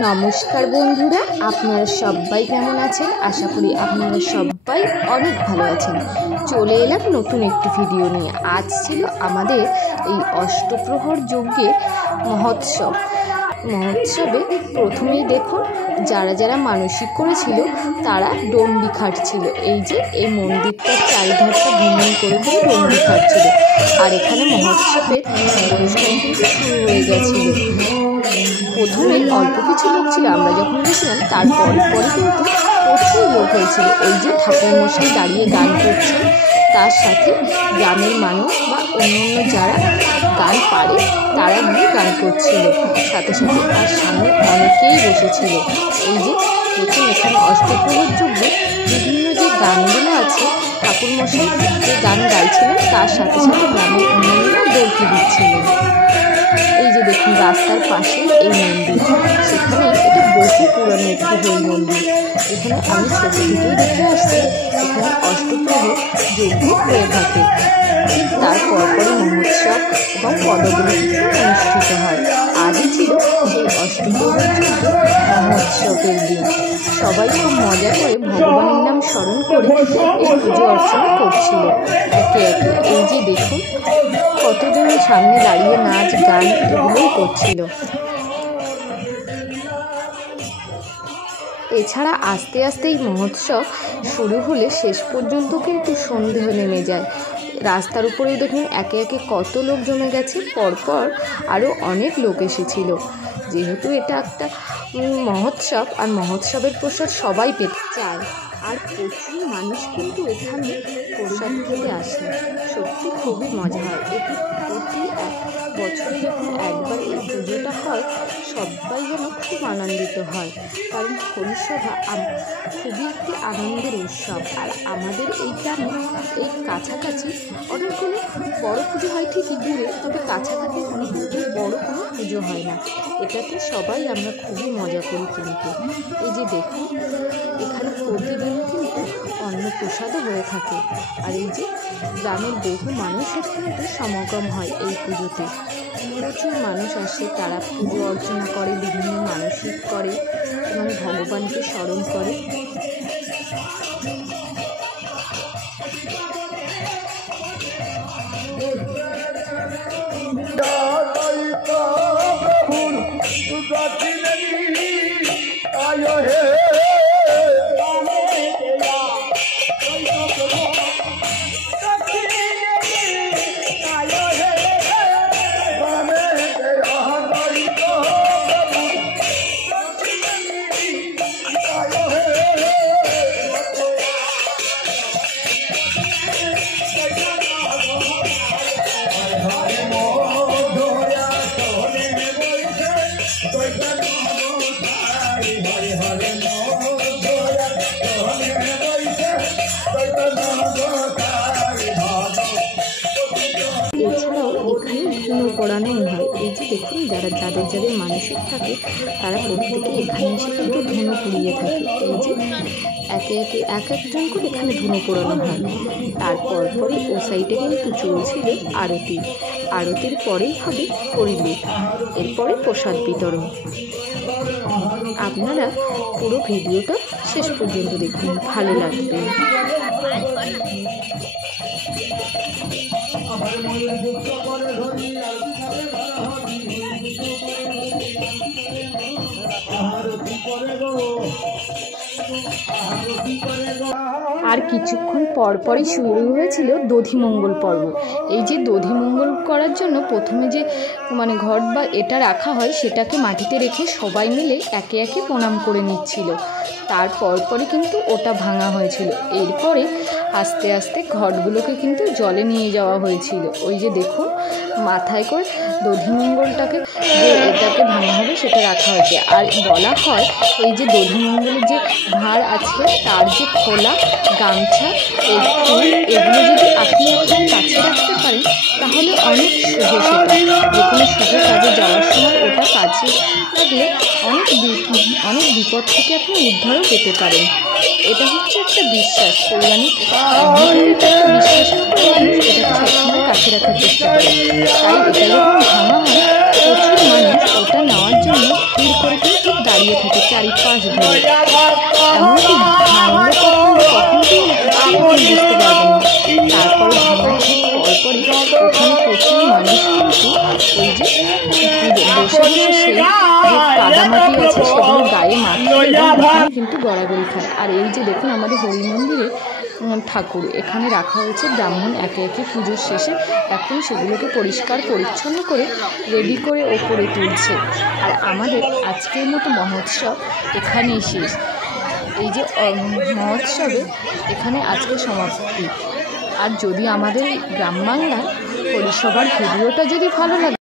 নমস্কার বন্ধুরা, আপনারা সবাই কেমন আছেন? আশা করি আপনারা সবাই অনেক ভালো আছেন। চলে এলাম নতুন একটি ভিডিও নিয়ে। আজ ছিল আমাদের এই অষ্টপ্রহর যজ্ঞে মহোৎসবে প্রথমেই দেখুন যারা যারা মানসিক করেছিল তারা ডন্ডি খাটছিল। এই যে এই মন্দিরটার চারিধারটা ভ্রমণ করে করে ডন্ডি খাটছিল। আর এখানে মহোৎসবের অনুষ্ঠান কিন্তু শুরু হয়ে গেছিল। প্রথমে অল্প কিছু লোক ছিল, আমরা যখন গেছিলাম তারপরে কিন্তু প্রচুর লোক হয়েছিল। ওই যে ঠাকুরমশাই দাঁড়িয়ে গান করছে, তার সাথে গ্রামের মানুষ বা অন্যান্য যারা গান পারে তারা গিয়ে গান করছিল সাথে সাথে। আর সামনে অনেকেই বসেছিল। এই যে দেখুন এখানে অষ্টপ্রহর যজ্ঞে বিভিন্ন যে গানগুলো আছে, ঠাকুরমশাই যে গান গাইছিলেন তার সাথে সাথে গ্রামের অন্যান্যরা দৌড়ি দিচ্ছিলেন। এই যে দেখুন রাস্তার পাশে এই মন্দির, সেখানে এটা বহু পুরানো একটি হই মন্দির। এখানে আমি ছোট থেকেই দেখে আসছি এখানে অষ্টপ্রহর যজ্ঞ হয়ে থাকে। ঠিক তার পরপরই মহোৎসব এবং পদগুলো অনুষ্ঠিত হয়। আজই ছিল সেই অষ্টপ্রহর যজ্ঞ মহোৎসবের দিন। সবাই খুব মজা করে ভগবানের নাম স্মরণ করে এই পুজো অর্চনা করছিল একে একে। এই যে দেখুন কতজন সামনে দাঁড়িয়ে নাচ গান এগুলোই করছিল। এছাড়া আস্তে আস্তে এই মহোৎসব শুরু হলে শেষ পর্যন্ত কিন্তু সন্ধে নেমে যায়। রাস্তার উপরেও দেখুন একে একে কত লোক জমে গেছে, পরপর আরও অনেক লোক এসেছিল। যেহেতু এটা একটা মহোৎসব, আর মহোৎসবের প্রসাদ সবাই পেতে চায়, আর প্রচুর মানুষ কিন্তু এখানে প্রসাদ খেতে আসে। সত্যি খুবই মজা হয়। এটি প্রতি বছরে যখন একবার এই পুজোটা হয় সবাই যেন খুব আনন্দিত হয়, কারণ হরিসভা খুবই একটি আনন্দের উৎসব। আর আমাদের এই গ্রামে এই কাছাকাছি অনেকগুলো বড় পুজো হয় ঠিকই দূরে, তবে কাছাকাছি অনেকগুলো বড় কোনো পুজো হয় না। এটাতে সবাই আমরা খুবই মজা করি কিন্তু। এই যে দেখুন এখানে প্রতিদিন কিন্তু অন্নপ্রসাদও হয়ে থাকে। আর এই যে গ্রামের বহু মানুষের কিন্তু সমাগম হয় এই পুজোতে। প্রচুর মানুষ আসে, তারা পুজো অর্চনা করে, বিভিন্ন মানসিক করে এবং ভগবানকে স্মরণ করে। এছাড়াও এখানে ধুনো পড়ানোও হয়। এই যে দেখুন যাদের মানসিক থাকে তারা প্রত্যেকে এখানে এসে কিন্তু ধুনো পুড়িয়ে থাকে। এই যে একে একে এক একজন করে এখানে ধুনো পোড়ানো হয়। তারপর পরে ও সাইডে কিন্তু চলছিল আরতির পরেই হবে পরিবেশ, এরপরে প্রসাদ বিতরণ। আপনারা পুরো ভিডিওটা শেষ পর্যন্ত দেখুন, ভালো লাগবে। আর কিছুক্ষণ পরপরই শুরু হয়েছিল দধিমঙ্গল পর্ব। এই যে দধিমঙ্গল করার জন্য প্রথমে যে ঘট বা এটা রাখা হয় সেটাকে মাটিতে রেখে সবাই মিলে একে একে প্রণাম করে নিচ্ছিল। তারপর কিন্তু ওটা ভাঙা হয়েছিল। এরপরে আস্তে আস্তে ঘটগুলোকে কিন্তু জলে নিয়ে যাওয়া হয়েছিল। ওই যে দেখুন মাথায় করে দধিমঙ্গলটাকে যে এটাকে ভাঙা হবে সেটা রাখা হয়েছে। আর বলা হয় এই যে দধিমঙ্গলের যে ভাঁড় আছে তার যে খোলা, গামছা, এই ফুল এগুলো যদি আপনি আপনার কাছে রাখতে পারেন তাহলে অনেক শুভ। সেটা যে কোনো শুভ কাজে যাওয়ার সময় ওটা কাজে লাগলে অনেক বিপদ থেকে আপনি উদ্ধারও পেতে পারেন। এটা হচ্ছে একটা বিশ্বাস, পৌরাণিক বিশ্বাসের উপর মানুষ এটাকে সবসময় কাছে রাখার চেষ্টা করে। তাই এটা যখন ভাঙা হয় প্রচুর মানুষ ওটা নেওয়ার জন্য ভিড় করে কিন্তু দাঁড়িয়ে থাকে চারিপাশ ধরে। এমনকি ভাঙলো কখন বুঝতে পারবেন না। তারপরে ভাঙার ঠিক পরপরই ওখানে প্রচুর মানুষ কিন্তু ওই যে বসে বসে সেই যে কাদামাটি আছে সেগুলো গায়ে মাখিয়ে এবং কিন্তু গড়াগড়ি খায়। আর এই যে দেখুন আমাদের হরি মন্দিরে ঠাকুর এখানে রাখা হয়েছে, ব্রাহ্মণ একে একে পুজোর শেষে এখন সেগুলোকে পরিষ্কার পরিচ্ছন্ন করে রেডি করে ওপরে তুলছে। আর আমাদের আজকের মতো মহোৎসব এখানেই শেষ। এই যে মহোৎসবে এখানে আজকে সমাপ্তি। আর যদি আমাদের গ্রাম বাংলার পরিষেবার ভিডিওটা যদি ভালো লাগে